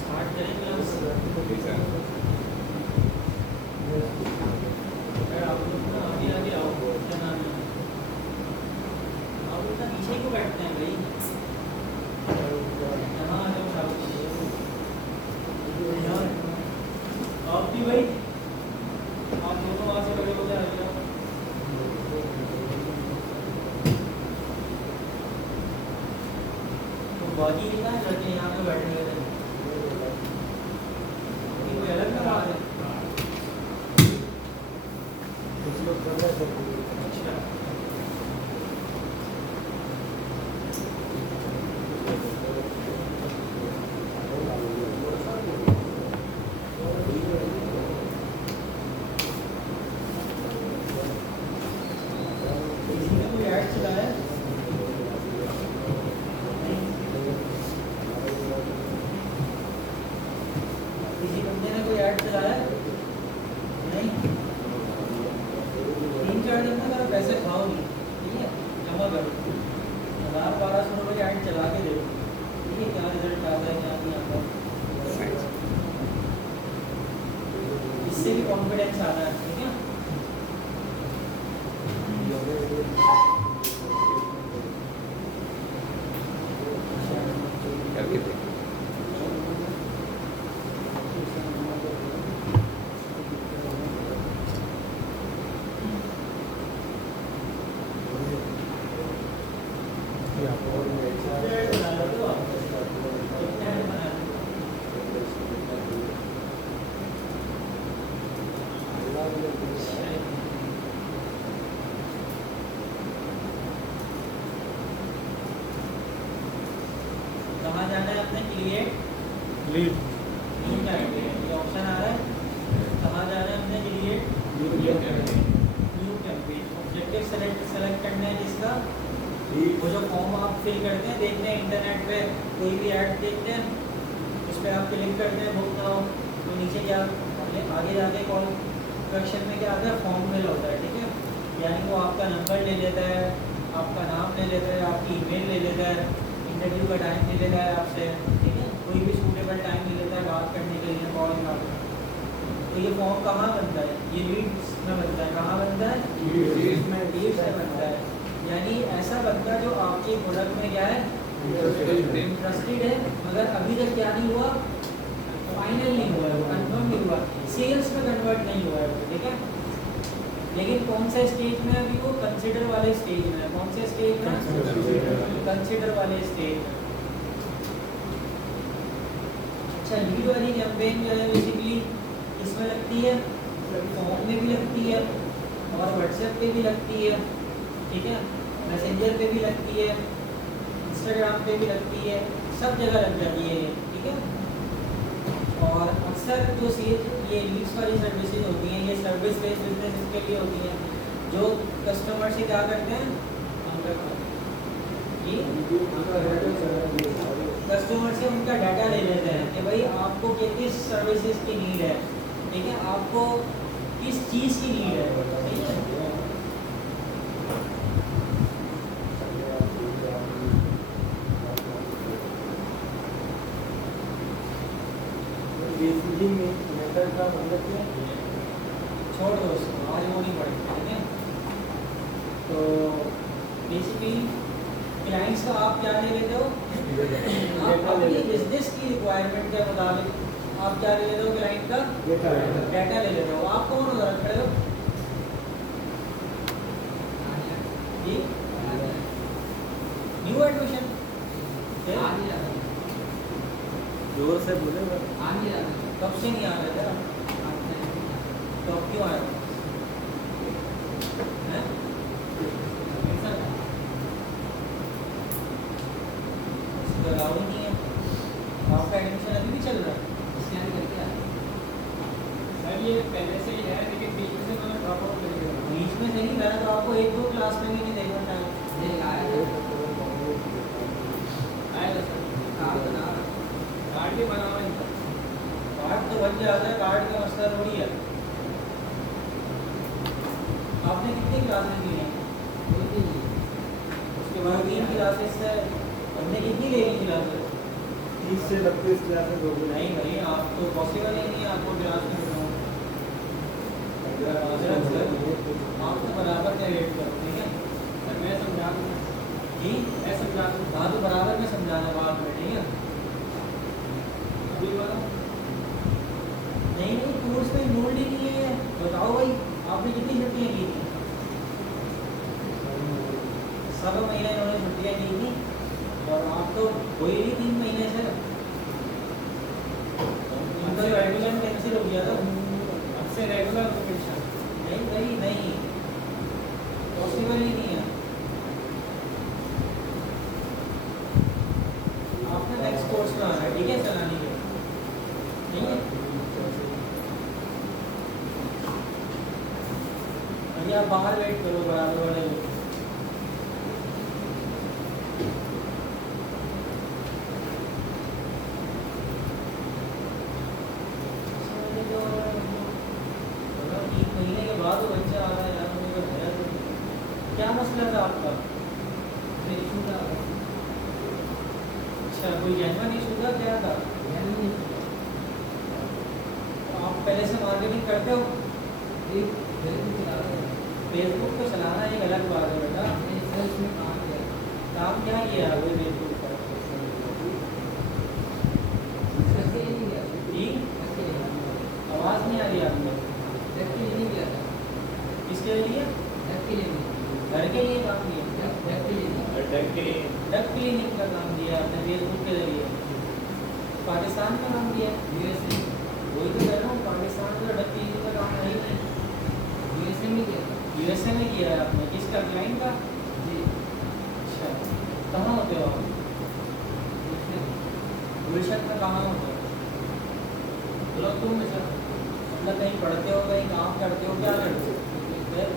Start करें class. आप लोग ना आगे आगे आओ, क्या नाम है, आप लोग पीछे क्यों बैठते हैं भाई? यहाँ आ जाओ यार, आप भी भाई, आप दोनों वहाँ से खड़े हो जाए, आ जाओ। तो बाकी ना लड़के यहाँ पे बैठे हुए थे, कोई अलग ना बात है। अच्छा, किसी ने कोई ऐड चलाया? किसी बंदे ने कोई ऐड चलाया? नहीं। 3-4 दिन में अगर पैसे खाओ नहीं, ठीक है, जमा करो, 1000-1200 रुपये की ऐड चला के देखो, ठीक है, क्या रिजल्ट आता है क्या नहीं आता। इससे भी कॉन्फिडेंस आता है, ठीक है। करके देख। कहाँ जाना है अपने? क्रिएट लीड न्यू कैंपेन, ये ऑप्शन आ रहा है। कहाँ जाना है अपने? Create new campaign. New campaign. Objective select करना है जिसका, वो जो फॉर्म आप फिल करते हैं, देखते हैं इंटरनेट पे कोई भी ऐड देखते हैं, उस पर आप क्लिक करते हैं, बुक नाउ, तो नीचे क्या आगे जाके कॉल क्वेश्चन में क्या आता है? फॉर्म फिल होता है, ठीक है। यानी वो आपका नंबर ले लेता है, आपका नाम ले लेता है, आपकी ईमेल ले लेता है, इंटरव्यू का टाइम ले लेता है आपसे, ठीक है, कोई भी सूटेबल टाइम ले लेता है बात करने के लिए, कॉल करना। तो ये फॉर्म कहाँ बनता है? ये लीड्स में बनता है। कहाँ बनता है? लीड्स में बनता है। यानी ऐसा बंदा जो आपके प्रोडक्ट में क्या है? इंटरेस्टेड है, मगर अभी तक क्या नहीं हुआ? फाइनल नहीं हुआ है, वो कन्फर्म नहीं हुआ, सेल्स में कन्वर्ट नहीं हुआ है, ठीक है। लेकिन कौन से स्टेज में? अभी वो कंसिडर वाले स्टेज में है। कौन से स्टेज में? कंसिडर वाले स्टेज में। अच्छा, लीड वाली कैंपेन जो है बेसिकली इसमें लगती है, फॉर्म में भी लगती है और व्हाट्सएप पे भी लगती है, ठीक है, मैसेंजर पे भी लगती है, इंस्टाग्राम पे भी लगती है, सब जगह लग जाती है ये, ठीक है। और अक्सर जो ये लीड्स वाली सर्विसेज होती हैं, ये सर्विस बेस्ड बिजनेस के लिए होती हैं, जो कस्टमर से क्या करते हैं? कस्टमर से उनका डाटा ले लेते हैं कि भाई आपको किस सर्विसेज की नीड है, ठीक है, आपको किस चीज़ की नीड है, ठीक है। मेथड का मतलब क्या? छोड़ दो उसको, आज वो नहीं पड़ेगा, ठीक है। तो बेसिकली क्लाइंट्स का आप क्या ले लेते हो? आप अपनी बिजनेस की रिक्वायरमेंट के मुताबिक आप क्या ले लेते हो? क्लाइंट का डाटा ले लेते हो। आप कौन हो खड़े हो? जी, न्यू एडमिशन जोर से बोले। कब से नहीं आ रहे थे? तो अब क्यों आए? हैं? लगाओ ही नहीं है। आपका एडमिशन अभी भी चल रहा है? सर ये पहले से ही है, लेकिन बीच में से मैंने ड्रॉप आउट कर दिया। बीच में से नहीं, मैंने तो आपको 1-2 क्लास में भी नहीं देखा था। आएगा सर, कार्ड भी बना हुआ है इनका। कार्ड तो बन जाता है, कार्ड का मसला थोड़ी है। आपने कितनी क्लास में की है? उसके उसके बाद 3 क्लासेस से हमने कितनी लेनी क्लासेस? 30 से 32 क्लासेस हो गई। नहीं भाई, आप तो पॉसिबल ही नहीं है आपको क्लास में बिठाऊं। आप तो बराबर का वेट करो, ठीक है? सर मैं समझा दूँ, जी मैं समझा दूँ। हाँ, तो बराबर में समझाना बाद में, ठीक है? अभी वाला नहीं नहीं, कोर्स में इनरोल्ड ही नहीं है। बताओ भाई, आपने कितनी छुट्टियाँ की थी? सब महीने इन्होंने छुट्टियाँ की थी और आप तो हो ही नहीं 3 महीने से। इनका तो एडमिशन कैंसिल हो गया था। अब से रेगुलर लोकेशन। नहीं भाई नहीं, पॉसिबल ही नहीं है। आपने नेक्स्ट कोर्स में आना है, ठीक है? चलाने के नहीं है अभी आप बाहर वेट करो बराबर वाले लोग। महीने के बाद वो बच्चा आ रहा है यार, मुझे तो भया तो नहीं। क्या मसला था आपका? इशू था, अच्छा, कोई जेन्युइन इशू था, क्या था? तो आप पहले से मार्केटिंग करते हो? फेसबुक पे चलाना एक अलग बात है बेटा। काम क्या किया आपने फेसबुक पर? जी, आवाज़ नहीं आ रही आपको? किसके लिए? घर के लिए काम किया? डक क्लीनिंग का काम दिया आपने फेसबुक के जरिए। पाकिस्तान में काम किया? वही तो कह रहा हूँ, पाकिस्तान में तो डक क्लीनिंग का काम है ही नहीं। यूएसए में किया है आपने? किसका, क्लाइंट का? अच्छा, कहाँ होते हो आप? गुलशन में कहाँ होते हो? तुम में सर मतलब कहीं पढ़ते हो, कहीं काम करते हो, क्या करते हो? फिर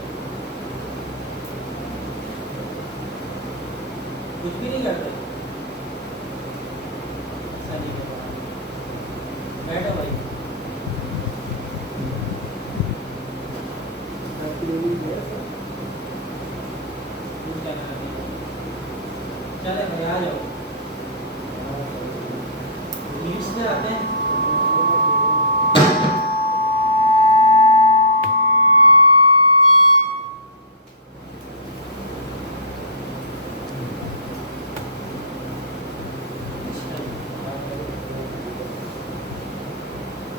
कुछ भी नहीं करते? सही है, बैठो भाई। चले भाई, आ जाओ। नीड्स पे आते हैं।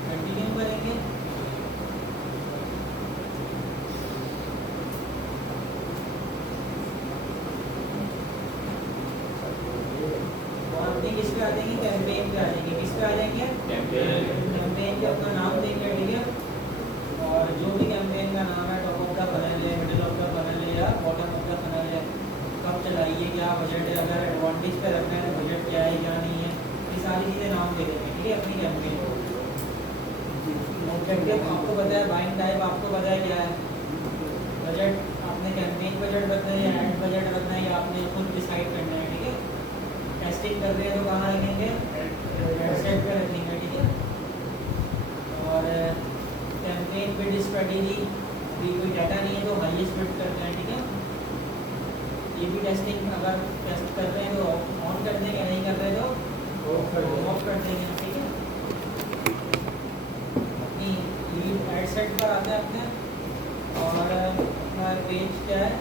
कंटिन्यू करेंगे। और अपने किस पे आ जाएंगे? कैंपेन पे आ जाएंगे। किस पे आ जाएंगे? कैंपेन पे अपना नाम देंगे, ठीक है? और जो भी कैंपेन का नाम है, टॉप ऑफ द फनल है, मिडिल ऑफ द फनल है या बॉटम ऑफ द फनल है, कब चलाइए, क्या बजट है, अगर एडवांटेज पे रखना है तो बजट क्या है, क्या नहीं है, ये सारी चीज़ें नाम दे देंगे, ठीक है? अपनी कैंपेन को ऑब्जेक्टिव आपको पता है, बाइंग टाइप आपको पता है क्या है, बजट आपने कैंपेन बजट रखना है या एड बजट रखना है, या आपने खुद डिसाइड करना है, ठीक है? टेस्टिंग कर रहे हैं तो कहाँ रखेंगे? वेबसाइट पे रखेंगे, ठीक है? और कैंपेन बिड स्ट्रेटेजी, अभी कोई डाटा नहीं है तो हाईएस्ट बिड करते हैं, ठीक है? ये भी टेस्टिंग अगर टेस्ट कर रहे हैं तो ऑन कर देंगे, नहीं कर रहे तो ऑफ कर देंगे, ठीक है? अपनी लीड एड सेट पर आते हैं अपने, और अपना पेज क्या है?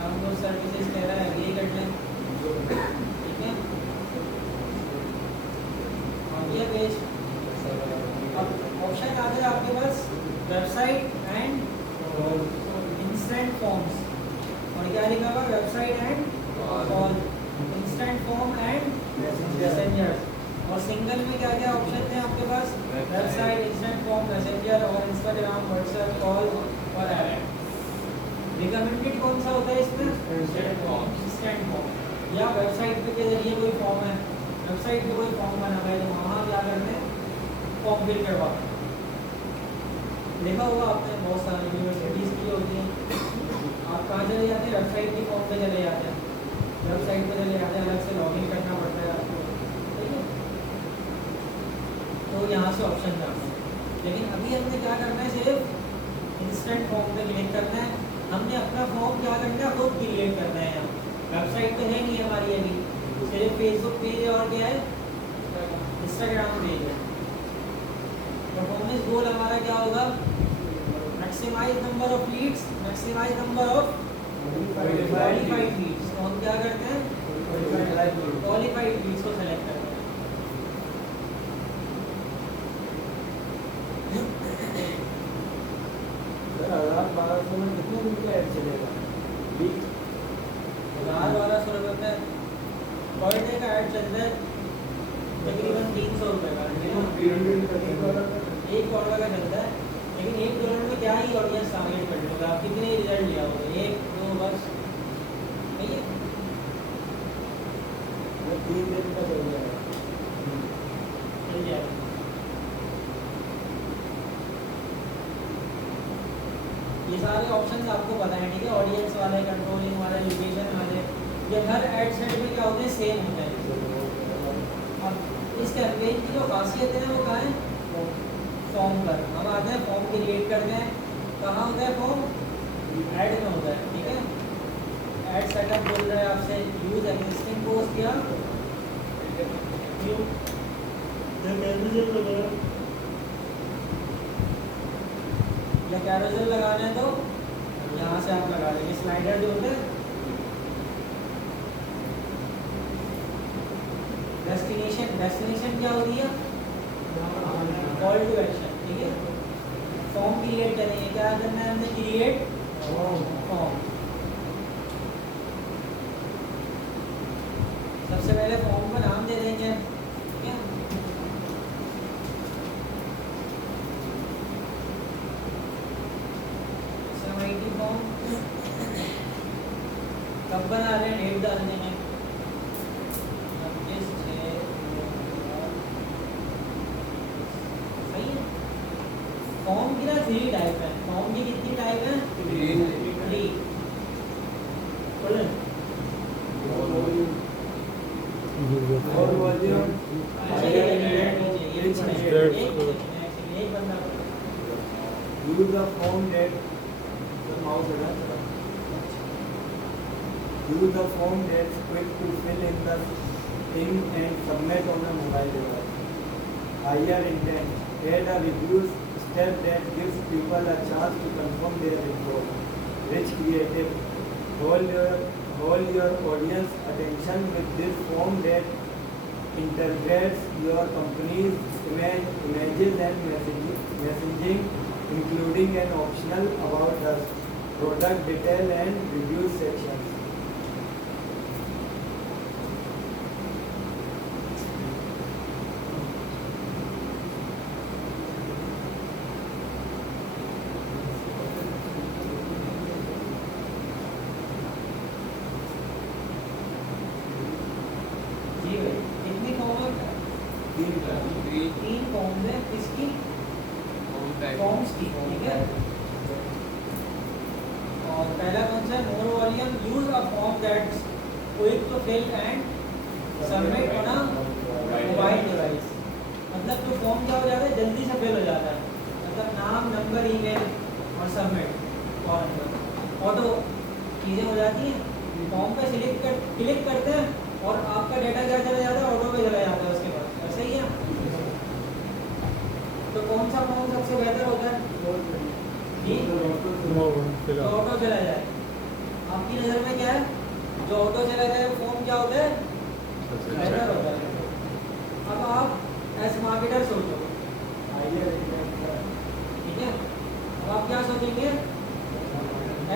हम लोग सर्विसेज कह रहा है, एग्री कर लें, ठीक है? और ये पेज अब ऑप्शन आता है आपके पास वेबसाइट एंड इंस्टेंट फॉर्म्स, और क्या लिखा हुआ? Website and call, instant form and messengers. और सिंगल में क्या क्या ऑप्शन थे आपके पास? वेबसाइट, इंस्टेंट फॉर्म, मैसेंजर और इंस्टाग्राम, व्हाट्सएप, कॉल और ऐप। रिकमेंडेड कौन सा होता है इसमें? Instant form. या वेबसाइट पे के जरिए कोई फॉर्म है, वेबसाइट पे कोई फॉर्म बना हुआ है तो वहाँ क्या करते हैं? फॉर्म फिल करवाते हैं। देखा होगा आपने, बहुत सारी यूनिवर्सिटीज़ की होती हैं। आप कहाँ चले जाते हैं? वेबसाइट की फॉर्म पे चले जाते हैं, वेबसाइट पे चले जाते हैं, अलग से लॉगिन करना पड़ता है आपको, ठीक है? तो यहाँ से ऑप्शन जाते हैं। लेकिन अभी हमने क्या करना है? सिर्फ इंस्टेंट फॉर्म पे क्लिक करना है। हमने अपना फॉर्म क्या करना है, खुद क्रिएट करना है। वेबसाइट तो है नहीं हमारी अभी, सिर्फ फेसबुक पेज है और क्या है, इंस्टाग्राम पेज है। परफॉर्मेंस गोल हमारा क्या होगा, maximise number of leads, maximise number of qualified leads. तो हम क्या करते हैं, क्वालिफाइड लीड्स को सेलेक्ट करते हैं। 1200 में कितने दिन का ऐड चलेगा? 1200 रुपये में पर डे का ऐड चलता है तकरीबन 300 रुपये का। एक ऑर्डर का चलता है, लेकिन $1 में क्या ही ऑडियंस टारगेट कर लोगे आप, कितने रिजल्ट लिया होगा, 1-2 बस सही है। 3 दिन का चल जाएगा। चल जाएगा। ये सारे ऑप्शंस आपको पता है, ठीक है, ऑडियंस वाले, कंट्रोलिंग वाले, लोकेशन वाले, ये हर एड सेट में क्या होते हैं, सेम होता है। अब इस कैंपेन की जो खासियत है वो कहाँ है, फॉर्म पर। हम आते हैं फॉर्म क्रिएट करते हैं, कहाँ होता है फॉर्म, ऐड में होता है, ठीक है। ऐड सेटअप बोल रहा है आपसे, यूज एग्जिस्टिंग पोस्ट या कैरोसेल लगाना है तो यहाँ से आप लगा देंगे, स्लाइडर जो होता है। डेस्टिनेशन क्या होती है, कॉल टू एक्शन, ठीक है। फॉर्म क्रिएट करेंगे, क्या करना है हमने, क्रिएट फॉर्म। सबसे पहले फॉर्म का नाम दे देंगे, ठीक है। फॉर्म कब बना रहे हैं, डेट डाल देंगे, 26/6। सही है। फॉर्म की ना 3 टाइप है, फॉर्म की कितनी टाइप है, 3। और वॉल्यूम एक बंदा use the form that use the form that's quick to fill in and submit on a mobile device. Higher intent. Add a review step that gives people a chance to confirm their report. Rich creative. Hold your audience attention with this form that integrates your company's images and messaging, including an optional about us, product detail and review sections. जी भाई, कितनी form है, 3 form है, किसकी, forms की, ठीक है। और पहला कौन सा है, more volume, use a form that's quick to fill and submit on a mobile device. मतलब जो फॉर्म क्या हो जाता है, जल्दी से फिल हो जाता है, मतलब नाम, नंबर, ईमेल और सबमिट ऑटो चीज़ें हो जाती हैं। फॉर्म पे क्लिक करते हैं और आपका डेटा क्या चला जाता है, ऑटो पे चला जाता है उसके बाद, ऐसा ही है। तो कौन सा फॉर्म सबसे बेहतर होता है जी, जो ऑटो चला जाए। आपकी नज़र में क्या है, जो ऑटो चला जाए फॉर्म क्या होता है, बेहतर होता है। अब आप एज मार्केटर सोचो, ठीक है। अब आप क्या सोचेंगे,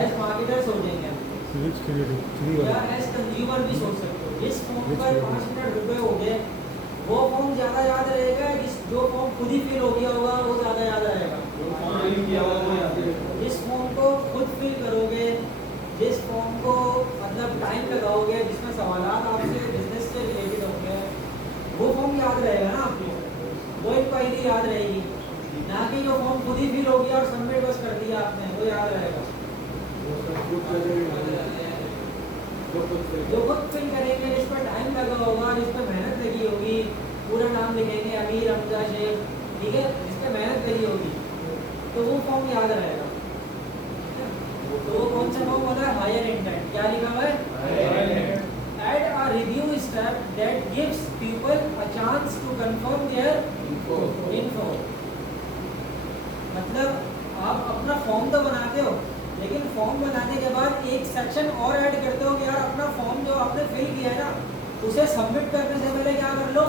एज मार्केटर सोचेंगे या एज कंज्यूमर भी सोच सकते हो। जिस फॉर्म पर 5 मिनट रुपए हो गए वो फॉर्म ज़्यादा याद रहेगा, जो फॉर्म खुद ही फिल हो गया होगा वो ज़्यादा याद रहेगा। जिस फॉर्म को खुद फिल करोगे, जिस फॉर्म को मतलब टाइम लगाओगे, जिसमें सवालात आपसे बिजनेस से रिलेटेड होंगे, वो फॉर्म याद रहेगा ना आपको, वो इंक्वायरी याद रहेगी, ना कि जो फॉर्म खुद ही फिल हो गया और सबमिट बस कर दिया आपने, वो याद रहेगा। जो खुद फिल करेंगे, जिस पर टाइम लगा होगा, जिस पर मेहनत लगी होगी, पूरा नाम लिखेंगे अमीर हमजा शेख, ठीक है, जिस पर मेहनत लगी होगी, तो वो फॉर्म याद रहेगा। कौन सा फॉर्म होता है? Higher intent. क्या लिखा हुआ है? Add a review step that gives people a chance to confirm their info। मतलब आप अपना फॉर्म तो बनाते हो, लेकिन फॉर्म बनाने के बाद एक सेक्शन और ऐड करते हो कि यार अपना फॉर्म जो आपने फिल किया है ना, उसे सबमिट करने से पहले क्या कर लो?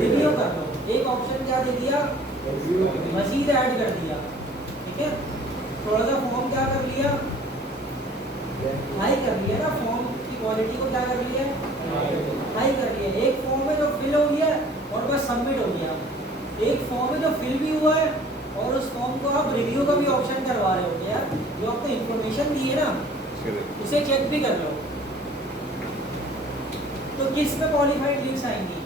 रिव्यू कर लो। एक ऑप्शन क्या दे दिया? मजीद ऐड कर दिया। ठीक है, थोड़ा सा फॉर्म क्या कर लिया? हाई कर लिया ना, फॉर्म की क्वालिटी को क्या कर लिया? हाई कर लिया। एक फॉर्म में जो फिल हो गया और बस सबमिट हो गया, एक फॉर्म में जो फिल भी हुआ है और उस फॉर्म को आप रिव्यू का भी ऑप्शन करवा रहे हो। यार जो आपको इन्फॉर्मेशन दी है ना, उसे चेक भी कर लो। तो किस में क्वालिफाइड लीड्स आएंगी?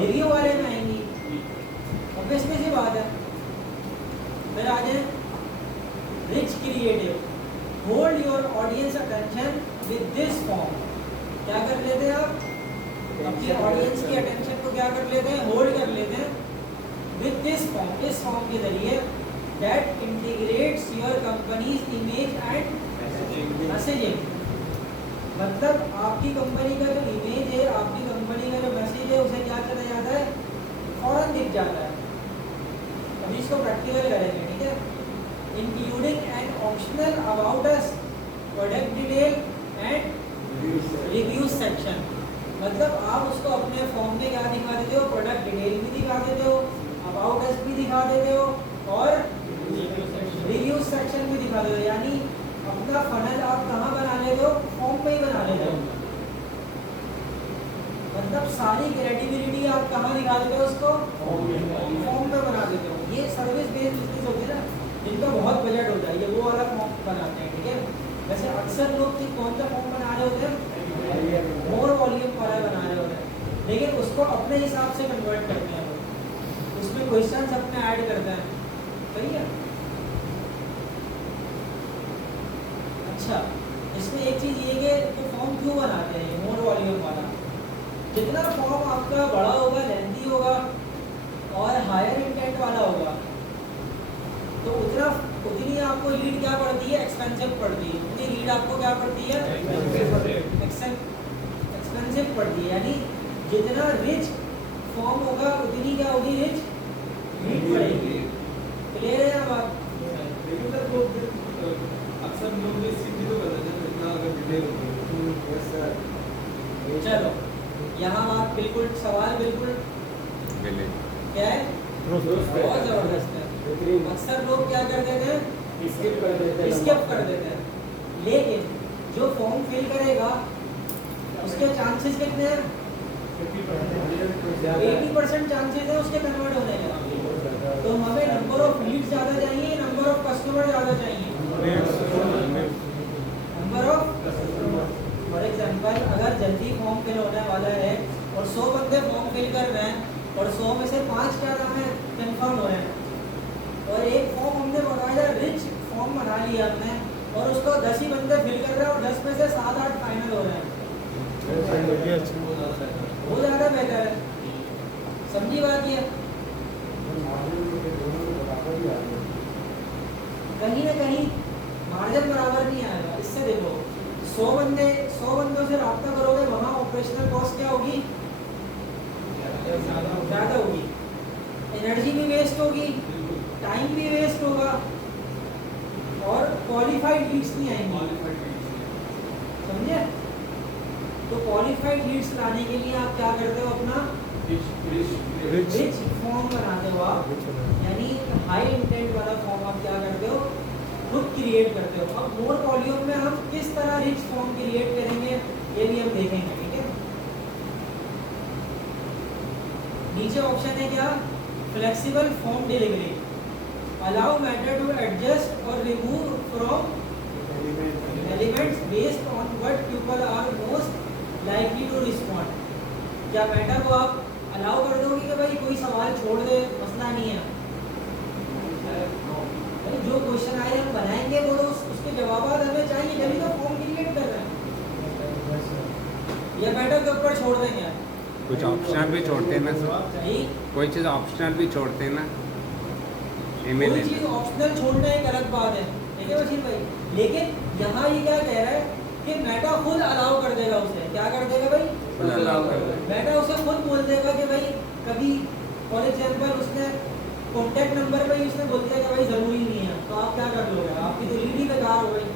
रिव्यू वाले में आएंगी। ऑब्वियसली सी बात है। फिर आ जाए rich creative. Hold your audience attention with this form. क्या कर लेते हैं आप? अपने ऑडियंस की अटेंशन को क्या कर लेते हैं? होल्ड कर लेते हैं विद दिस फॉर्म, इस फॉर्म के जरिए that integrates your companies image and messaging. मतलब आपकी कंपनी का जो इमेज है, आपकी कंपनी का जो मैसेज है, उसे क्या चला जाता है? फौरन दिख जाता है। अभी इसको प्रैक्टिकल करेंगे, ठीक है? Including an optional about us, product detail and review section. मतलब आप उसको अपने फॉर्म में क्या दिखा देते हो? प्रोडक्ट डिटेल भी दिखा देते हो, अबाउट अस भी दिखा देते हो और रिव्यू सेक्शन भी दिखा देते हो। यानी अपना फनल आप कहाँ बना लेते हो? फॉर्म में ही बना लेते हो। मतलब सारी क्रेडिबिलिटी आप कहाँ दिखा देते हो? उसको फॉर्म में बना देते हो। ये सर्विस बेस्ड बिजनेस होती है ना, जिनका बहुत बजट होता है, ये वो वाला फॉर्म बनाते हैं। ठीक है, वैसे अक्सर लोग कौन सा फॉर्म बना रहे होते हैं? मोर वॉल्यूम वाला बना रहे होते हैं, लेकिन उसको अपने हिसाब से कन्वर्ट करते हैं लोग, उसमें क्वेश्चंस अपने ऐड करते हैं। सही है। अच्छा, इसमें एक चीज़ ये कि वो फॉर्म क्यों बनाते हैं मोर वॉल्यूम वाला? जितना फॉर्म आपका बड़ा होगा, लेंथी होगा और हायर इंटेंट वाला होगा, तो उतनी आपको लीड क्या पड़ती है? एक्सपेंसिव पड़ती है। उतनी लीड आपको क्या पड़ती है? एक्सपेंसिव पड़ती है। यानी जितना रिच फॉर्म होगा, उतनी क्या होगी? रिच लीड पड़ेगी। क्लियर है बात? अक्सर लोग इसी चीज़ को करते हैं जितना अगर डिटेल हो। चलो, यहाँ बात बिल्कुल, सवाल बिल्कुल क्या है? बहुत जबरदस्त है। अक्सर लोग क्या कर देते हैं? स्किप कर देते हैं। लेकिन जो फॉर्म फिल करेगा उसके चांसेस कितने हैं? 80% चांसेस है उसके कन्वर्ट होने का। तो हमें नंबर ऑफ लीड ज़्यादा चाहिए, नंबर ऑफ कस्टमर ज़्यादा चाहिए? Number of. फॉर एग्जाम्पल, अगर जल्दी फॉर्म फिल होने वाला है और 100 बंदे फॉर्म फिल कर रहे हैं और 100 में से 5 क्या नाम है? कन्फर्म हो रहे हैं, और एक फॉर्म हमने बनाया रिच फॉर्म बना लिया हमने और उसको 10 ही बंदे फिल कर रहे हैं और 10 में से 7-8 फाइनल हो रहे हैं, वो ज़्यादा बेहतर है। समझी बात? ये कहीं ना कहीं मार्जिन बराबर नहीं आएगा। इससे देखो, 100 बंदों से रब्ता करोगे, वहाँ ऑपरेशनल कॉस्ट क्या होगी? ज़्यादा होगी, एनर्जी भी वेस्ट होगी, टाइम भी वेस्ट होगा और क्वालिफाइड लीड्स नहीं आएंगी। समझे? तो क्वालिफाइड लीड्स लाने के लिए आप क्या करते हो? अपना रिच फॉर्म बनाते हो आप, यानी हाई इंटेंट वाला फॉर्म आप क्या करते हो? खुद क्रिएट करते हो। अब मोर वॉल्यूम में हम किस तरह रिच फॉर्म क्रिएट करेंगे ये भी हम देखेंगे। ठीक है, नीचे ऑप्शन है क्या? Flexible form delivery. Allow matter to adjust और remove from elements based on what people are most likely to respond. क्या मैटर को आप अलाउ कर दोगे कि भाई कोई सवाल छोड़ दे, मसला नहीं है, जो क्वेश्चन आए हम बनाएंगे वो तो उसके जवाब हमें चाहिए, जब तो फॉर्म क्रिएट कर रहे हैं, या मैटर के ऊपर छोड़ देंगे? कुछ ऑप्शनल भी छोड़ते हैं ना सर, कोई चीज़ ऑप्शनल भी छोड़ते हैं ना। कोई चीज़ ऑप्शनल छोड़ना एक अलग बात है, ठीक है बशीर भाई। लेकिन यहाँ ये क्या कह रहा है कि मेटा खुद अलाउ कर देगा उसे, क्या कर देगा भाई, खुद allow कर देगा। मेटा उसे खुद बोल देगा कि भाई कभी फॉर एग्जाम्पल उसने कॉन्टैक्ट नंबर पे ही उसने बोल दिया कि भाई ज़रूरी नहीं है, तो आप क्या कर लोगे, आपकी तो लीड ही बेकार हो गई।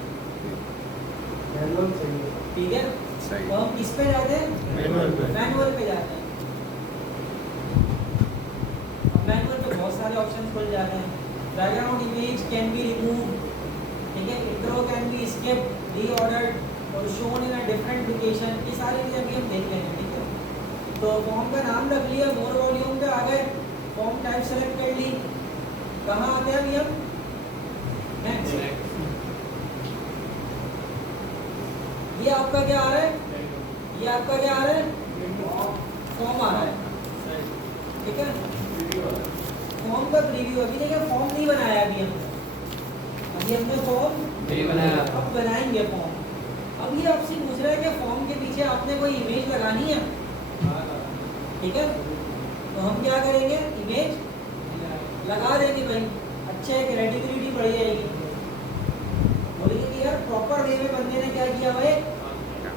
मैनुअल चाहिए। ठीक है, सही। तो हम किस पे जाते हैं, मैनुअल पे। मैनुअल पे जाते हैं। अब मैनुअल पे बहुत सारे ऑप्शन खुल जाते हैं। Background image can be remove, ठीक है, इंट्रो कैन बी स्किप, रीऑर्डर्ड और shown in a different location, ये सारी चीज़ें अभी हम देख लेंगे। ठीक है, तो फॉर्म का नाम रख लिया, मोर वॉल्यूम पे आ गए, फॉर्म टाइप सेलेक्ट कर ली, कहाँ आते हैं अभी हम, नेक्स्ट। ये आपका क्या आ रहा है, ये आपका क्या आ रहा है, फॉर्म आ रहा है। ठीक है, फॉर्म का प्रीव्यू, अभी देखिए फॉर्म नहीं बनाया अभी हमने फॉर्म नहीं बनाया। अब बनाएंगे फॉर्म। अब ये आपसे पूछ रहा है कि फॉर्म के पीछे आपने कोई इमेज लगानी है, ठीक है, तो हम क्या करेंगे, इमेज लगा देंगे भाई, अच्छा है, क्रेडिबिलिटी बढ़ जाएगी। बोलेंगे कि यार प्रॉपर वे में बंदे ने क्या किया हुआ है,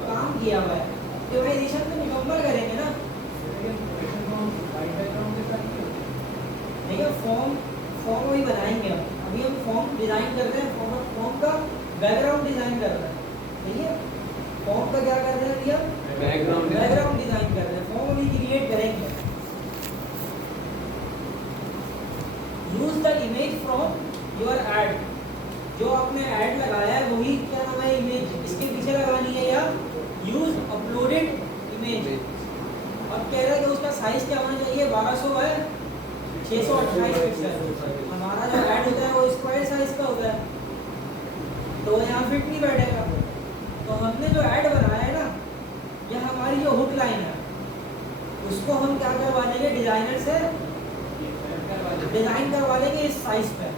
काम किया हुआ है, ऑप्टिमाइजेशन तो मुकम्मल करेंगे ना। देखिए फॉर्म वही बनाएंगे हम, अभी हम फॉर्म डिज़ाइन कर रहे हैं, फॉर्म का बैकग्राउंड डिज़ाइन कर रहे हैं। ठीक है, फॉर्म का क्या कर रहे हैं अभी हम, बैकग्राउंड डिज़ाइन कर रहे हैं, फॉर्म अभी क्रिएट करेंगे। Use the image from your add, जो आपने ऐड लगाया है वही क्या नाम है, इमेज इसके पीछे लगानी है, या यूज अपलोडेड इमेज। अब कह रहा है कि उसका साइज क्या होना चाहिए, 1200 है 628 पिक्सल। हमारा जो ऐड होता है वो स्क्वायर साइज का होता है, तो यहाँ फिट नहीं बैठेगा। तो हमने जो ऐड बनाया है ना, यह हमारी जो हुक लाइन है, उसको हम क्या करवा देंगे, डिजाइनर से डिजाइन करवा लेंगे इस साइज पे,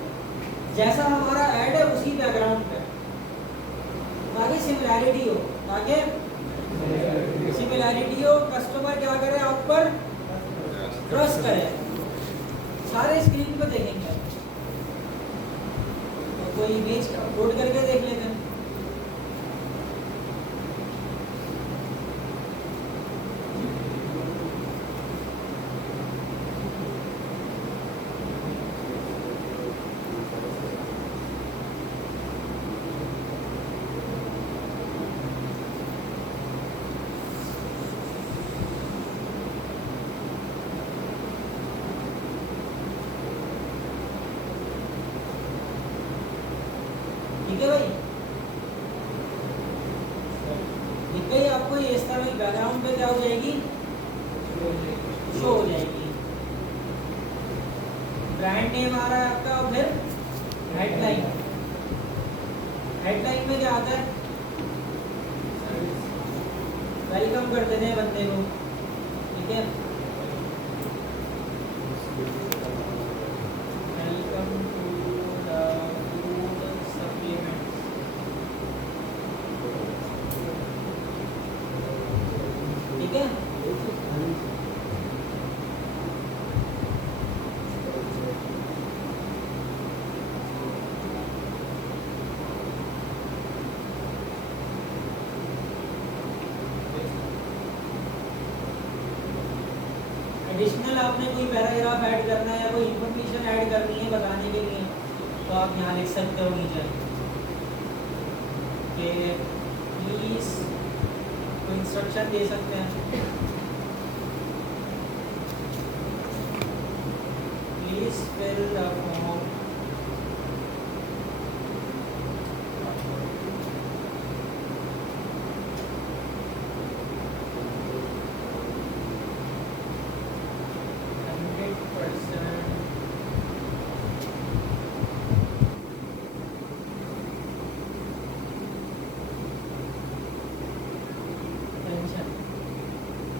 जैसा हमारा ऐड है उसी बैकग्राउंड पे, ताकि सिमिलैरिटी हो, कस्टमर क्या करे, आप पर ट्रस्ट करे। सारे स्क्रीन पे देखेंगे, तो कोई इमेज अपलोड करके देख लेते हैं। ठीक है भाई, दिख गई आपको ये, इस तरह बैकग्राउंड पे क्या हो जाएगी, शो हो जाएगी। ब्रांड नेम आ रहा है आपका, और फिर हेडलाइन, हेडलाइन में क्या आता है, वेलकम कर देते हैं बंदे को। ठीक है, welcome to the food supplements. ठीक है, एडिशनल आपने कोई पैराग्राफ ऐड करना है या कोई इंफॉर्मेशन ऐड करनी है बताने के लिए, तो आप यहाँ लिख सकते हो नीचे कि प्लीज, कोई इंस्ट्रक्शन दे सकते हैं, प्लीज फिल द फॉर्म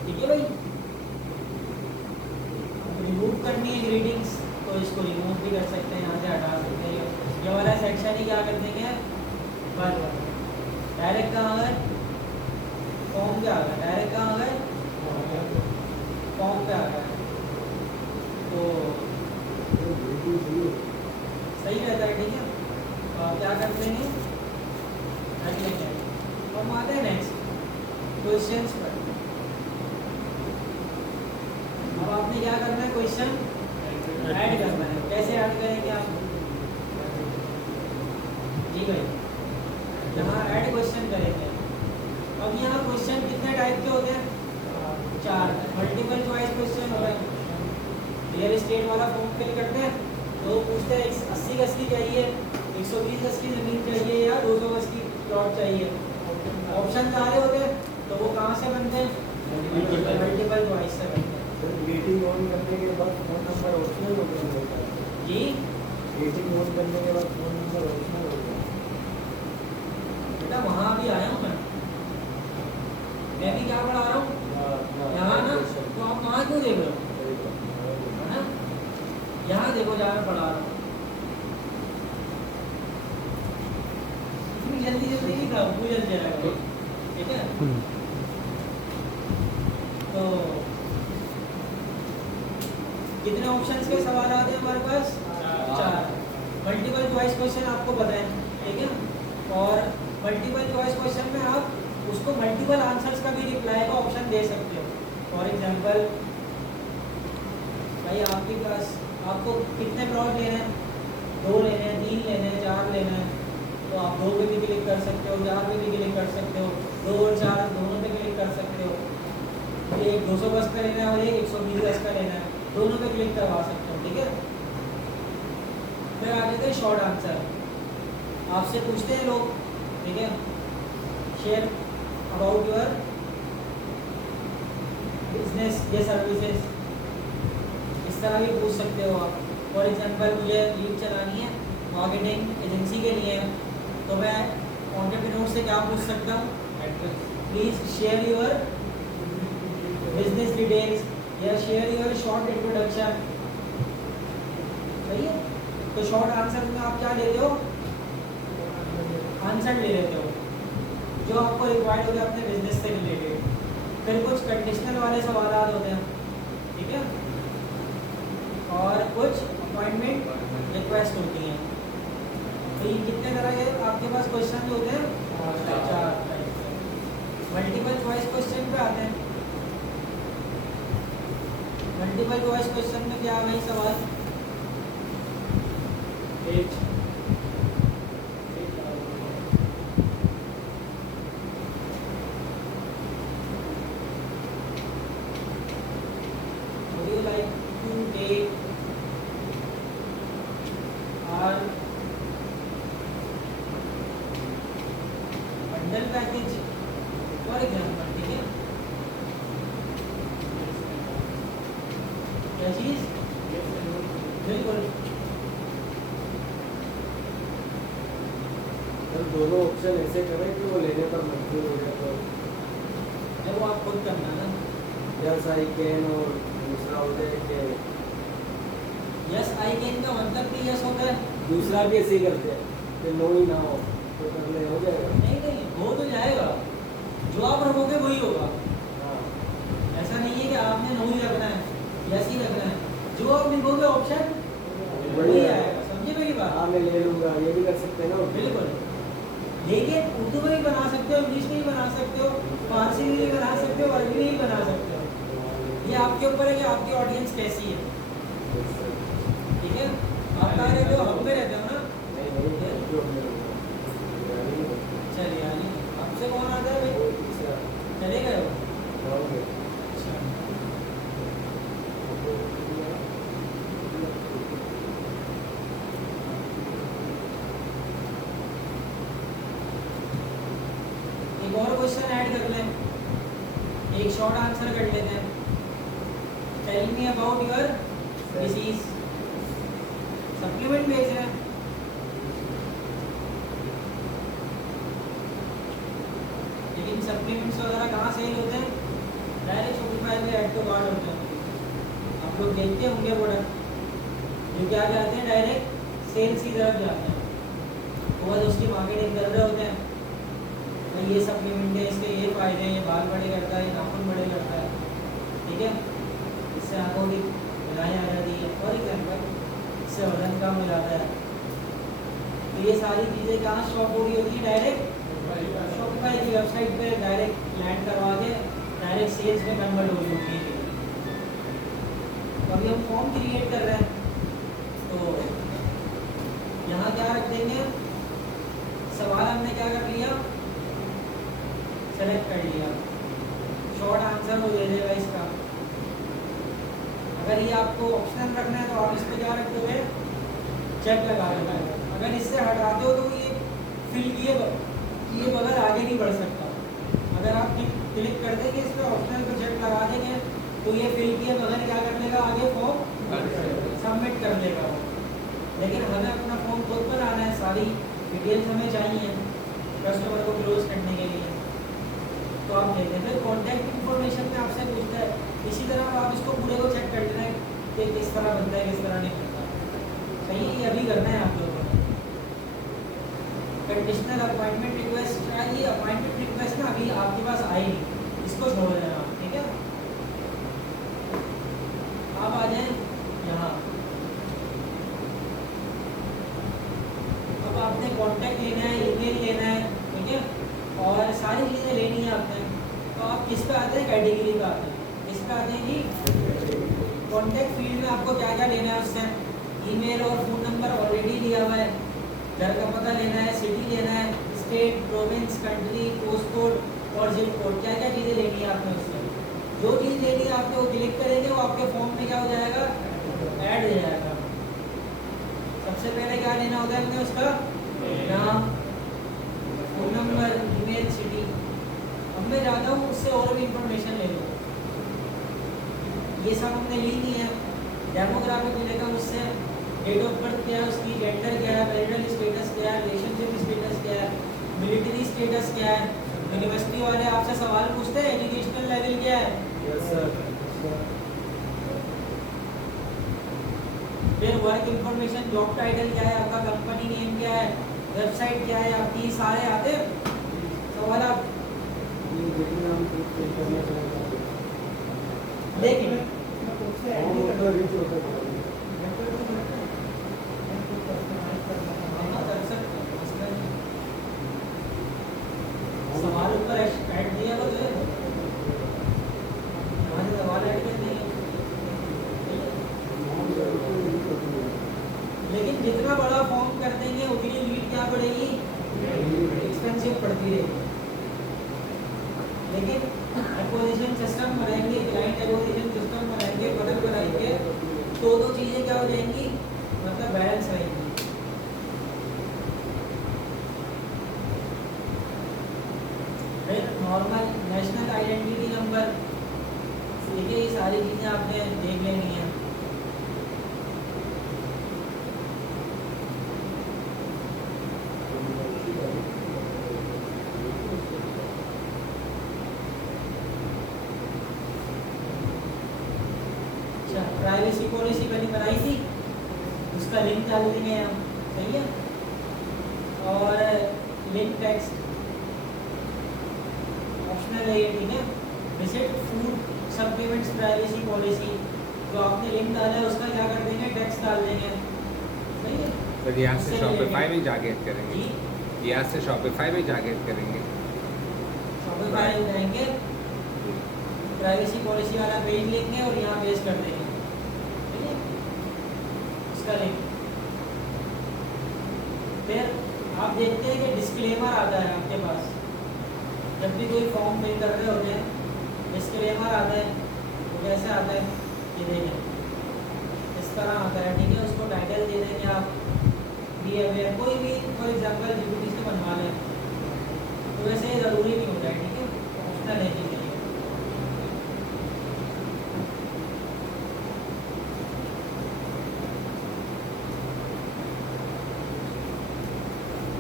ठीक है भाई। रिमूव करनी है ग्रीटिंग्स, तो इसको रिमूव भी कर सकते हैं, यहाँ से हटा सकते हैं। ये वाला सेक्शन ही क्या कर देंगे, बस डायरेक्ट कहाँ गए, फॉर्म पे आ गए, डायरेक्ट कहाँ गए, फॉर्म पे आ गए, तो सही रहता है। ठीक है, आप क्या कर लेंगे, रख लेंगे। हम आते हैं नेक्स्ट क्वेश्चंस पर। अब आपने क्या करना है, क्वेश्चन ऐड करना है। कैसे ऐड करेंगे आप जी भाई, यहाँ ऐड क्वेश्चन करेंगे। अब यहाँ क्वेश्चन कितने टाइप के होते हैं, 4। मल्टीपल चॉइस क्वेश्चन हो रहा है, रियल एस्टेट वाला फॉर्म फिल करते हैं तो पूछते हैं 80 गज की चाहिए, 120 गज की ज़मीन चाहिए या 200 गज की प्लॉट चाहिए। ऑप्शन सारे होते हैं तो वो कहाँ से बनते हैं, मल्टीपल चॉइस से बनते हैं। तो मीटिंग ऑन करने के बाद फोन नंबर ऑप्शनल होता है जी, मीटिंग ऑन करने के बाद फोन नंबर ऑप्शनल होता है। बेटा वहाँ भी आया हूँ मैं भी क्या पढ़ा रहा हूँ यहाँ ना, तो आप वहाँ क्यों देख रहे हो, है ना? यहाँ देखो जहाँ मैं पढ़ा रहा हूँ। इतनी जल्दी जल्दी नहीं था, भूल जरा करो, ठीक है? तो कितने ऑप्शंस के सवाल आते हैं हमारे पास, 4। मल्टीपल चॉइस क्वेश्चन आपको पता है, ठीक है? और मल्टीपल चॉइस क्वेश्चन में आप उसको मल्टीपल आंसर्स का भी रिप्लाई का ऑप्शन दे सकते हो। फॉर एग्जांपल भाई आपके पास, आपको कितने प्लॉट लेने हैं, 2 लेने हैं, 3 लेने हैं, 4 लेने हैं, तो आप 2 पे भी क्लिक कर सकते हो, 4 पे भी क्लिक कर सकते हो, 2 और 4 दोनों पे क्लिक कर सकते हो। एक 200 गज का लेना है और एक 120 गज का लेना है, दोनों पे क्लिक करवा सकते हो, ठीक है? फिर आ जाते हैं शॉर्ट आंसर। आपसे पूछते हैं लोग, ठीक है, शेयर अबाउट योर बिजनेस या सर्विसेज, इस तरह भी पूछ सकते हो आप। फॉर एग्जांपल मुझे लीड चलानी है मार्केटिंग एजेंसी के लिए, तो मैं एंटरप्रेन्योर से क्या पूछ सकता हूँ, please share your business details या शेयर योर शॉर्ट इंट्रोडक्शन, सही है? तो शॉर्ट आंसर में आप क्या लेते हो, आंसर ले लेते हो जो आपको रिक्वायर्ड होता है अपने बिजनेस से रिलेटेड। फिर कुछ कंडीशनल वाले सवाल होते हैं, ठीक है, और कुछ अपॉइंटमेंट रिक्वेस्ट होती हैं। तो ये कितने तरह के आपके पास क्वेश्चन होते हैं, 4। मल्टीपल चॉइस क्वेश्चन पे आते हैं। मल्टीपल चॉइस क्वेश्चन में क्या है भाई सवाल, as, would you like to take our bundle package for example, ठीक है? क्या चीज, बिल्कुल। सर दोनों ऑप्शन ऐसे करें कि वो लेने पर मंजूर हो जाए, तो वो आप खुद करना ना। यस आई कैन, और दूसरा होता है कि यस आई कैन का मतलब भी यस होता है, दूसरा भी ऐसे ही करते हैं कि नो ही ना हो तो कर ले, हो जाएगा। नहीं नहीं हो तो जाएगा, जो आप रखोगे वही होगा। हाँ ऐसा नहीं है कि आपने नो ही रखना है, यस ही रखना है, जो आप लिखोगे ऑप्शन वही आएगा, समझे मेरी बात? हाँ मैं ले लूँगा, ये भी कर सकते हैं ना। बिल्कुल, लेकिन उर्दू में भी बना सकते हो, इंग्लिश में भी बना सकते हो, फारसी में भी बना सकते हो, अरबी में भी बना सकते हो। ये आपके ऊपर है कि आपकी ऑडियंस कैसी है, ठीक है? आप कहाँ रहते हो, हम पे रहते हो ना? चलिए आइए, आपसे कौन आता है भाई, चले गए हो? अच्छा, एक और क्वेश्चन ऐड कर लें, एक शॉर्ट आंसर कर लेते हैं। Tell me about your disease, supplement भेज रहे हैं, लेकिन सप्लीमेंट्स वगैरह कहाँ सेल होते हैं, डायरेक्ट शॉपिफाई पे ऐड टू कार्ट होते हैं। आप लोग देखते होंगे प्रोडक्ट जो क्या जाते हैं, डायरेक्ट सेल्स की तरफ जाते हैं, वो बस उसकी मार्केटिंग कर रहे होते हैं, तो ये सप्लीमेंट है, इसके ये फ़ायदे हैं, ये बाल बड़े करता है, ये नाखून बड़े करता है, ठीक है, इससे आंखों की बनाई आ जाती है, फॉर एग्जाम्पल इससे वजन कम हो जाता है, तो ये सारी चीज़ें कहाँ शॉप हो रही होती है, डायरेक्ट शॉपिफाई की वेबसाइट पे डायरेक्ट लैंड करवा के डायरेक्ट सेल्स में कन्वर्ट हो रही होती है। तो अभी हम फॉर्म क्रिएट कर रहे हैं, तो यहाँ क्या रख देंगे, सवाल हमने क्या कर लिया, सेलेक्ट कर लिया, शॉर्ट आंसर वो दे देगा इसका। अगर ये आपको ऑप्शनल रखना है तो आप इस पर क्या रख दोगे, चेक लगा दोगे। अगर इससे हटाते हो तो ये फिल किए बगैर आगे नहीं बढ़ सकता। अगर आप क्लिक कर देंगे इस पर, ऑप्शनल पर चेक लगा देंगे तो ये फिल किए बगैर क्या कर लेगा, आगे फॉर्म सबमिट कर लेगा। लेकिन हमें अपना फॉर्म खुद बनाना है, सारी डिटेल्स हमें चाहिए कस्टमर को क्लोज करने के लिए। तो आप लेते हैं, फिर कॉन्टैक्ट इन्फॉर्मेशन में आपसे पूछता है, इसी तरह आप इसको पूरे को चेक कर लेना है कि किस तरह बनता है किस तरह नहीं बनता। सही है, ये अभी करना है आप लोगों को। कंडीशनल अपॉइंटमेंट रिक्वेस्ट, ये अपॉइंटमेंट रिक्वेस्ट ना अभी आपके पास आएगी, इसको छोड़ देना, ठीक है। आप आ जाए यहाँ, अब आपने कॉन्टैक्ट लेना है, ईमेल लेना है, ठीक है, और सारी चीज़ें लेनी है आपने। तो आप किस पे आते हैं, कैटेगरी पे आते हैं। किस पे आते हैं कि कॉन्टैक्ट फील्ड में आपको क्या क्या लेना है, उससे ईमेल और फ़ोन नंबर ऑलरेडी दिया हुआ है, घर का पता लेना है, सिटी लेना है, state, province, country, post code और जिप कोड, क्या क्या चीज़ें लेनी है आपने उससे। जो चीज़ लेनी है आपने वो क्लिक करेंगे, वो आपके फॉर्म में क्या हो जाएगा, ऐड हो जाएगा। सबसे पहले क्या लेना होता है हमने, उसका नाम, फ़ोन नंबर, ईमेल, सिटी। अब मैं जाता हूँ उससे और भी इंफॉर्मेशन ले लूँ, ये सब हमने ली नहीं है। डेमोग्राफिक मिलेगा उससे, डेट ऑफ बर्थ क्या है उसकी, जेंडर क्या है, मैरिटल स्टेटस क्या है, रिलेशनशिप स्टेटस क्या है, मिलिट्री स्टेटस क्या है। यूनिवर्सिटी वाले आपसे सवाल पूछते हैं, एजुकेशनल लेवल क्या है। Yes sir. फिर वर्क इंफॉर्मेशन, जॉब टाइटल क्या है आपका, कंपनी नेम क्या है, वेबसाइट क्या है आपकी, सारे आते सवाल आप लेकिन सवाल ऊपर ऐड दिया तो है, हमारे सवाल ऐड कर दिए। लेकिन जितना बड़ा फॉर्म कर देंगे उतनी लीड क्या बढ़ेगी, एक्सपेंसिव पड़ती रहेगी। लेकिन एक्विजिशन सिस्टम बनाएंगे, क्लाइंट एक्विजिशन सिस्टम बनाएंगे, बदल बनाएंगे तो दो चीज़ें क्या हो जाएंगी, मतलब बैलेंस रहेंगी। फिर नॉर्मल नेशनल आइडेंटिटी नंबर, ठीक है, ये सारी चीज़ें आपने देख लेनी है। प्राइवेसी पॉलिसी मैंने बनाई थी, उसका लिंक डाल देंगे हम, सही है। और लिंक टेक्स्ट ऑप्शनल है ये, ठीक है। Visit food supplements privacy policy, जो आपने लिंक डाला है उसका क्या कर देंगे, टेक्स्ट डाल देंगे, सही है। तो यहाँ से शॉपिफाई में जाके करेंगे, जी यहाँ से शॉपिफाई में जाके करेंगे, शॉपिफाई जाएंगे, प्राइवेसी पॉलिसी वाला पेज लेंगे और यहाँ पेस्ट कर देंगे, ठीक है, इसका लिंक। फिर आप देखते हैं कि डिस्क्लेमर आता है आपके पास, जब भी कोई फॉर्म फिल कर रहे होते हैं डिस्क्लेमर आता है, वो कैसे आता है, ये देखें इस तरह आता है, ठीक है। उसको टाइटल दे देंगे आप, बी अवेयर, कोई भी फॉर एग्जाम्पल जीपीटी से बनवा लें, तो वैसे ज़रूरी नहीं होता है, ठीक है, ऑप्शनल है चीज़ें।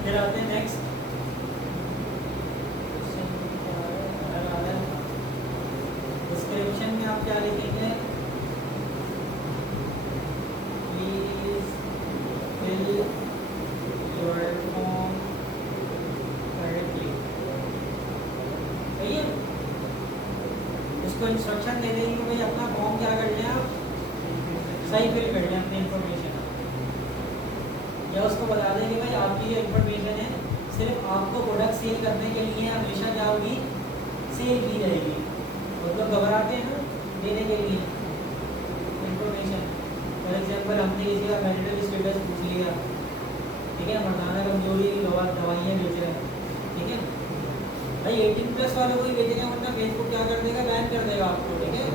फिर आते हैं नेक्स्ट, डिस्क्रिप्शन में आप क्या लिखेंगे, please fill your form correctly, सही है। उसको इंस्ट्रक्शन दे देंगे भाई अपना फॉर्म क्या कर लें आप, सही फिल कर लें अपनी इंफॉर्मेशन, या उसको बता दें कि भाई आपकी जो इन्फॉर्मेशन है सिर्फ आपको प्रोडक्ट सेल करने के लिए हमेशा क्या होगी, सेल की जाएगी। और लोग घबराते हैं ना देने के लिए इन्फॉर्मेशन। फॉर एग्जांपल हमने किसी का मैरिटल स्टेटस पूछ लिया, ठीक है, मर्दाना कमजोरी की दवाइयाँ बेच रहे हैं, ठीक है भाई 18+ वालों को ही बेचेगा, वरना फेसबुक क्या कर देगा, बैन कर देगा आपको, ठीक है।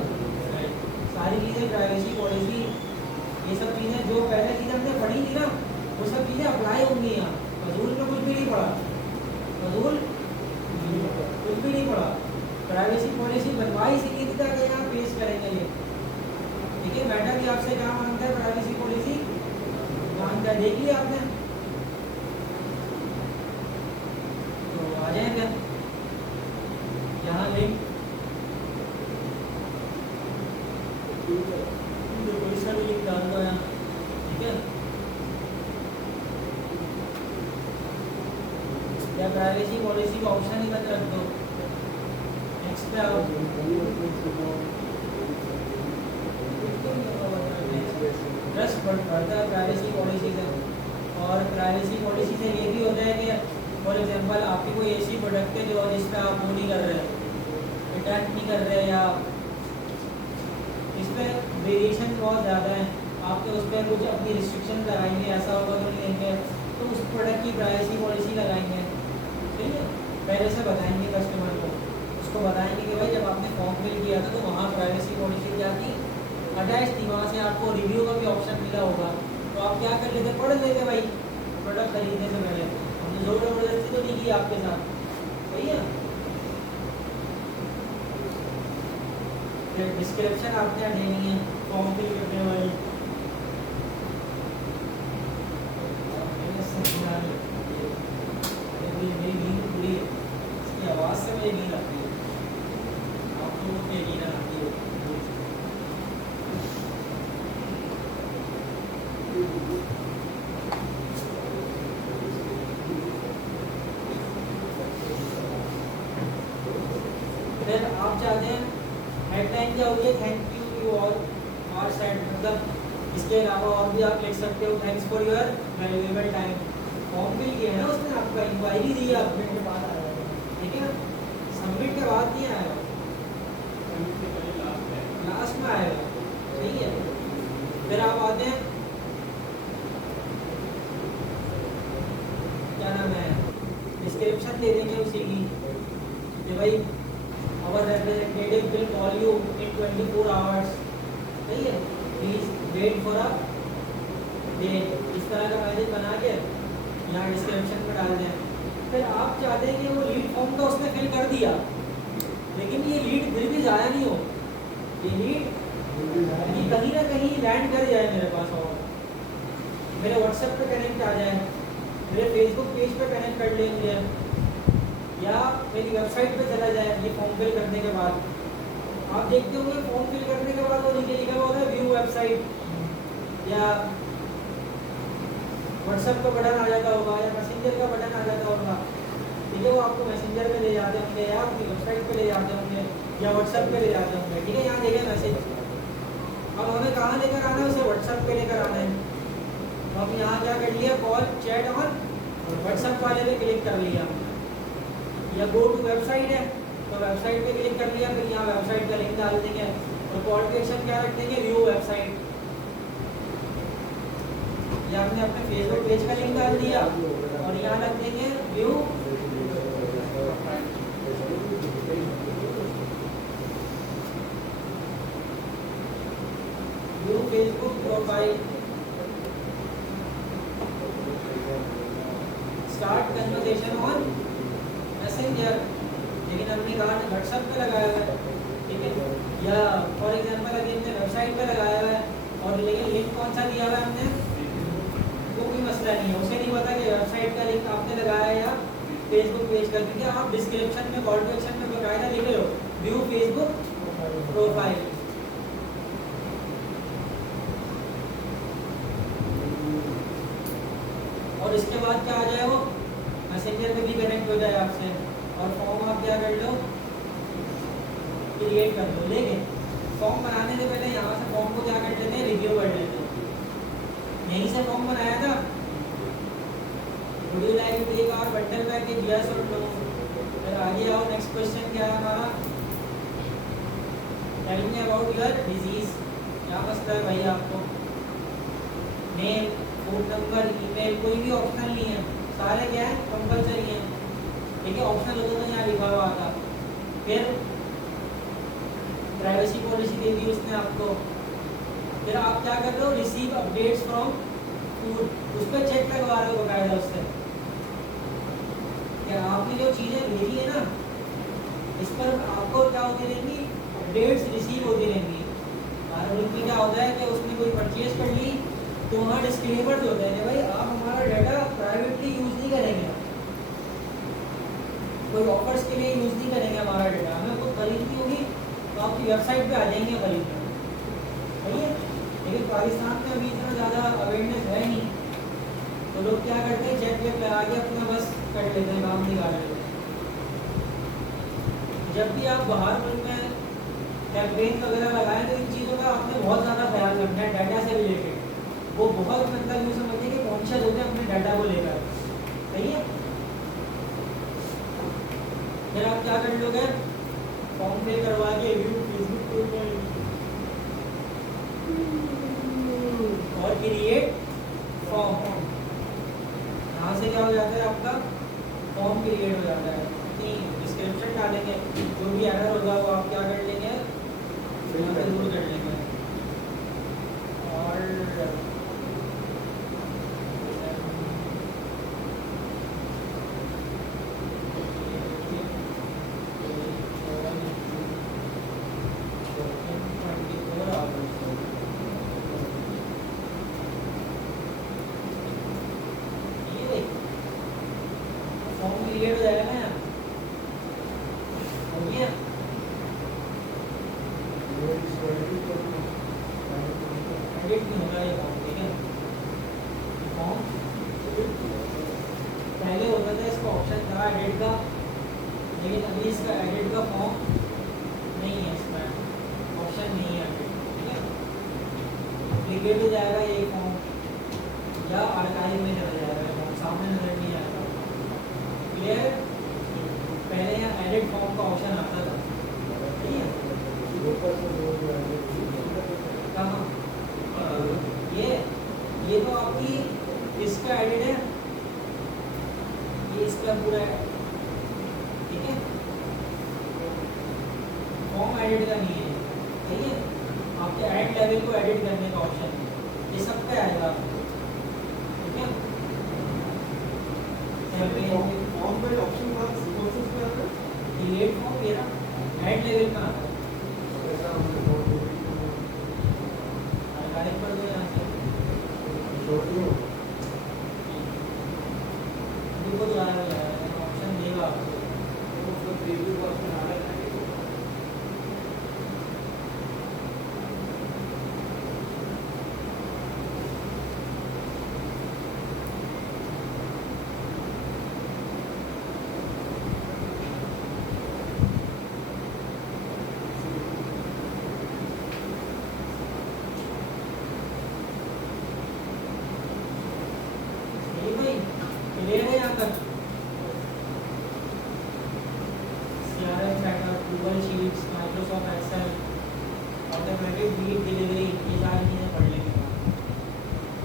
सारी चीज़ें प्राइवेसी पॉलिसी ये सब चीज़ें जो पहले चीज़ें हमने पढ़ी थी ना वो सब चीज़ें अप्लाई होंगी यहाँ। फजूल में कुछ भी नहीं पढ़ा, फजूल कुछ भी नहीं पढ़ा। प्राइवेसी पॉलिसी बनवाई इसीलिए थी ताकि यहाँ पेश करेंगे ये, ठीक है। मैडम भी आपसे क्या मांगता है, प्राइवेसी पॉलिसी मांगता है, देख लिया आपने। तो आ जाएंगे यहाँ लिंक कोई सा भी लिंक डाल दो यहाँ, ठीक है। या प्राइवेसी पॉलिसी का ऑप्शन ही बंद रख दो। नेक्स्ट पे आओ, ट्रस्ट बढ़ता है प्राइवेसी पॉलिसी से। और प्राइवेसी पॉलिसी से ये भी होता है कि फॉर एग्जांपल आपकी कोई ऐसी प्रोडक्ट है जो जिस पर आप वो नहीं कर रहे, रिटर्न नहीं कर रहे, या इस पर वेरिएशन बहुत ज़्यादा है, आपके उस पर कुछ अपनी रिस्ट्रिक्शन लगाएंगे, ऐसा होगा तो नहीं लेंगे, तो उस प्रोडक्ट की प्राइवेसी पॉलिसी लगाएंगे, ठीक है। पहले से बताएंगे कस्टमर को, उसको बताएंगे कि भाई जब आपने फॉर्म फिल किया था तो वहाँ प्राइवेसी पॉलिसी क्या थी, अटैच थी, वहाँ से आपको रिव्यू का भी ऑप्शन मिला होगा, तो आप क्या कर लेते, पढ़ लेते भाई प्रोडक्ट खरीदने से पहले। हमने जोर जबरदस्ती तो नहीं की आपके साथ, सही है। फिर डिस्क्रिप्शन आपने देनी है फॉर्म फिल करने वाली। मेरी नींद पूरी है, इसकी आवाज़ से मेरी नींद आती है, आप लोगों को नींद आती है। फिर आप चाहते हैं हेडलाइन क्या होगी, thank you all our send, मतलब इसके अलावा और भी आप लिख सकते हो, thanks for your valuable time. Form fill किया है ना उसने, आपका इंक्वायरी दी है, अपडेट के बाद आएगा, ठीक है ना, सबमिट के बाद नहीं आएगा, लास्ट में आएगा, ठीक है। फिर आप आते हैं, क्या नाम है, डिस्क्रिप्शन दे देंगे उसी की कि भाई our representative will call you in 24 hours, सही है, please wait for a date, इस तरह का मैसेज बना के यहाँ डिस्क्रिप्शन में डाल दें। फिर आप चाहते हैं कि वो लीड फॉर्म तो उसने फिल कर दिया, लेकिन ये लीड फिर भी ज़ाया नहीं हो, ये लीड कहीं ना कहीं लैंड कर जाए मेरे पास, और मेरे व्हाट्सएप पे कनेक्ट आ जाए, मेरे फेसबुक पेज पे कनेक्ट कर ले मुझे, या मेरी वेबसाइट पे चला जाए ये फॉर्म फिल करने के बाद। आप देखते होंगे फॉर्म फिल करने के बाद वो नीचे लिखा हुआ है व्यू वेबसाइट, या व्हाट्सएप का बटन आ जाता होगा, या मैसेंजर का बटन आ जाता होगा, ठीक है, वो आपको मैसेंजर पे ले जाते होंगे, या अपनी वेबसाइट पे ले जाते होंगे, या व्हाट्सएप पे ले जाते होंगे, ठीक है। यहाँ देखें मैसेज, अब हमें कहाँ लेकर आना है, उसे व्हाट्सएप पे लेकर आना है। तो हम यहाँ क्या कर लिया, कॉल चैट ऑन व्हाट्सएप वाले पे क्लिक कर लिया, या गो टू वेबसाइट है तो वेबसाइट पे क्लिक कर लिया, फिर यहाँ वेबसाइट का लिंक डाल देंगे, और कॉल टू एक्शन क्या रख देंगे, व्यू वेबसाइट, या आपने अपने फेसबुक पेज का लिंक डाल दिया और यहाँ रख देंगे view Facebook profile, start conversation on messenger, लेकिन हमने कहा व्हाट्सएप पे लगाया हुआ है, ठीक है, या फॉर एग्जांपल अभी हमने वेबसाइट पे लगाया हुआ है, और लेकिन लिंक कौन सा दिया हुआ है हमने, वो कोई मसला नहीं है, उसे नहीं पता कि वेबसाइट का लिंक आपने लगाया है या फेसबुक पेज का, क्योंकि आप डिस्क्रिप्शन में कॉल टू एक्शन में बकायदा लिखे हो व्यू फेसबुक प्रोफाइल। और इसके बाद क्या आ जाए, वो मैसेंजर में भी कनेक्ट हो जाए आपसे, और फॉर्म आप क्या कर लो, क्रिएट कर लो। लेकिन फॉर्म बनाने से पहले यहाँ से फॉर्म को क्या कर लेते हैं, रिव्यू कर लेते हैं। यहीं से फॉर्म बनाया था, would you like to take our bundle package, yes और नो। फिर आगे आओ, नेक्स्ट क्वेश्चन क्या है हमारा, tell me about your disease, क्या मसला है भाई आपको। नेम, फोन नंबर, ईमेल, कोई भी ऑप्शनल नहीं है, सारे क्या है कंपलसरी हैं। ठीक है, ऑप्शनल होता तो यहाँ लिखा हुआ था। फिर प्राइवेसी पॉलिसी दे दी उसने आपको। फिर आप क्या कर रहे हो, रिसीव अपडेट्स फ्रॉम फूड, उस पर चेक करवा रहे हो बकायदा उससे। क्या आपने जो चीज़ें भेजी है ना, इस पर आपको क्या होती रहेंगी, अपडेट्स रिसीव होती रहेंगी। हर लिंक में क्या होता है कि उसने कोई परचेज कर ली तो वहाँ डिस्क्लेमर्स होते हैं कि भाई आप हमारा डाटा प्राइवेटली यूज़ नहीं करेंगे, कोई ऑफर्स के लिए यूज़ नहीं करेंगे हमारा डाटा, हमें कुछ खरीदनी होगी तो आपकी वेबसाइट पे आ जाएंगे खरीदने। सही है, लेकिन पाकिस्तान में अभी इतना ज़्यादा अवेयरनेस है नहीं, तो लोग क्या करते हैं, चेक वेक लगा के अपना बस कर लेते हैं, काम निकाल लेते हैं। जब भी आप बाहर मुल्क में कैंपेन वगैरह लगाएं तो इन चीज़ों का आपने बहुत ज़्यादा ख्याल रखना है। डाटा से रिलेटेड वो बहुत मतलब यूँ समझिए कि कॉन्शियस होते हैं अपने डाटा को लेकर। सही है, फिर आप क्या कर लोगे, फॉर्म पे करवा के फेसबुक पे और क्रिएट फॉर्म, यहाँ से क्या हो जाता है आपका फॉर्म क्रिएट हो जाता है। डिस्क्रिप्शन डालेंगे, जो भी एरर होगा वो आप क्या कर लेंगे, यहाँ से दूर कर लेंगे। और फॉर्म क्रिएट हो जाएगा ना, हो गया। एडिट नहीं होगा ये फॉर्म, ठीक है। फॉर्म पहले होता था, इसका ऑप्शन था एडिट का, लेकिन अभी इसका एडिट का फॉर्म नहीं है, इसमें ऑप्शन नहीं है एडिट। ठीक है, क्रिएट हो जाएगा ये फॉर्म या आर्काइव में चला जाएगा, फॉर्म सामने नजर नहीं आएगा। क्लियर, पहले यहाँ एडिट फॉर्म का ऑप्शन आता था, ठीक है। कहाँ ये तो आपकी इसका एडिट है, ये इसका पूरा है, ठीक है। फॉर्म एडिट का नहीं है, ठीक है। आपके ऐड लेवल को एडिट करने का ऑप्शन है, ये सब पे आएगा आपको, ठीक है। फॉर्म का ऑप्शन था, प्रोसेस में आता है, क्रिएट फॉर्म मेरा ऐड लेवल का आता है। डायरेक्ट कर दो यहाँ से, को दोबारा हो जाएगा, ऑप्शन देगा आपको, प्रीव्यू का ऑप्शन आ रहा है। क्लियर है यहाँ तक। CRM setup, Google Sheets, Microsoft Excel, automatic lead delivery, ये सारी चीज़ें पढ़ लेंगे।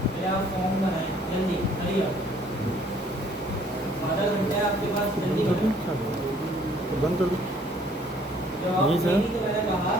पहले आप फॉर्म बनाएं, जल्दी हरी आप, आधा घंटा है आपके पास, जल्दी बनाएं। बंद कर दो। जब आप नहीं सर। तो मैंने कहा